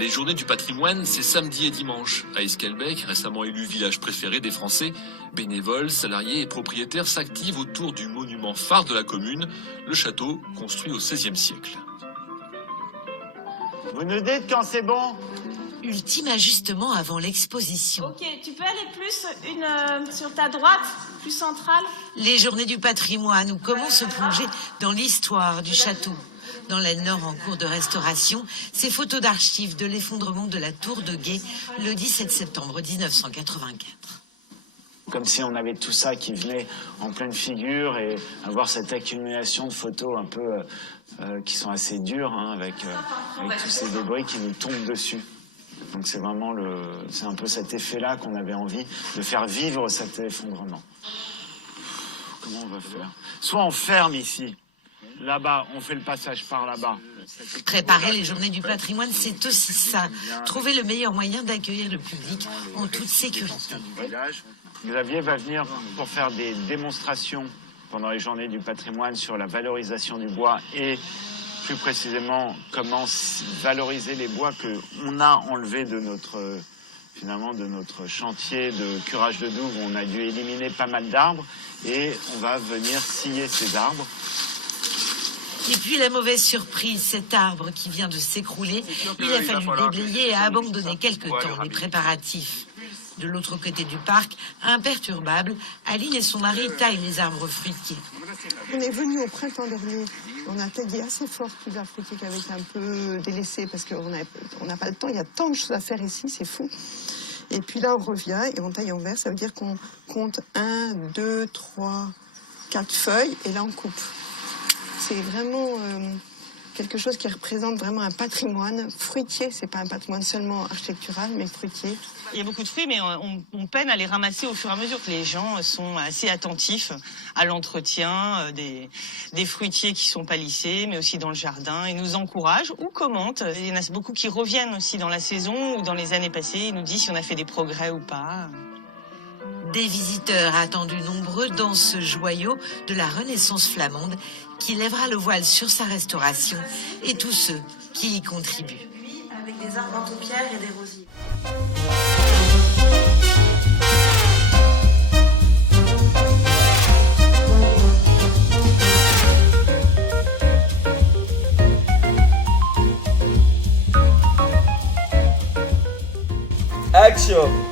Les journées du patrimoine, c'est samedi et dimanche. À Esquelbec, récemment élu village préféré des Français, bénévoles, salariés et propriétaires s'activent autour du monument phare de la commune, le château construit au XVIe siècle. Vous nous dites quand c'est bon? Ultime ajustement avant l'exposition. Ok, tu peux aller plus sur ta droite, plus centrale. Les journées du patrimoine, où comment se plonger dans l'histoire du château. Dans l'aile nord en cours de restauration, ces photos d'archives de l'effondrement de la tour de Guet le 17 septembre 1984. Comme si on avait tout ça qui venait en pleine figure et avoir cette accumulation de photos un peu qui sont assez dures hein, avec tous ces débris qui nous tombent dessus. Donc c'est vraiment c'est un peu cet effet-là qu'on avait envie de faire vivre cet effondrement. Comment on va faire? Soit on ferme ici. Là-bas, on fait le passage par là-bas. Préparer les journées du patrimoine, c'est aussi ça. Trouver le meilleur moyen d'accueillir le public en toute sécurité. Xavier va venir pour faire des démonstrations pendant les journées du patrimoine sur la valorisation du bois et plus précisément comment valoriser les bois qu'on a enlevés de notre chantier de curage de douve où on a dû éliminer pas mal d'arbres et on va venir scier ces arbres. Et puis la mauvaise surprise, cet arbre qui vient de s'écrouler, il a fallu déblayer et abandonner quelque temps les préparatifs. De l'autre côté du parc, imperturbable, Aline et son mari taillent les arbres fruitiers. On est venu au printemps dernier. On a taillé assez fort tout l'arbre fruitier qui avait été un peu délaissé parce qu'on n'a pas le temps. Il y a tant de choses à faire ici, c'est fou. Et puis là, on revient et on taille en vert. Ça veut dire qu'on compte 1, 2, 3, 4 feuilles et là, on coupe. C'est vraiment quelque chose qui représente vraiment un patrimoine fruitier. C'est pas un patrimoine seulement architectural, mais fruitier. Il y a beaucoup de fruits, mais on peine à les ramasser au fur et à mesure. Les gens sont assez attentifs à l'entretien des fruitiers qui sont palissés, mais aussi dans le jardin. Ils nous encouragent ou commentent. Il y en a beaucoup qui reviennent aussi dans la saison ou dans les années passées. Ils nous disent si on a fait des progrès ou pas. Des visiteurs attendus nombreux dans ce joyau de la Renaissance flamande qui lèvera le voile sur sa restauration et tous ceux qui y contribuent. Avec des arbres en taupière et des rosiers. Action!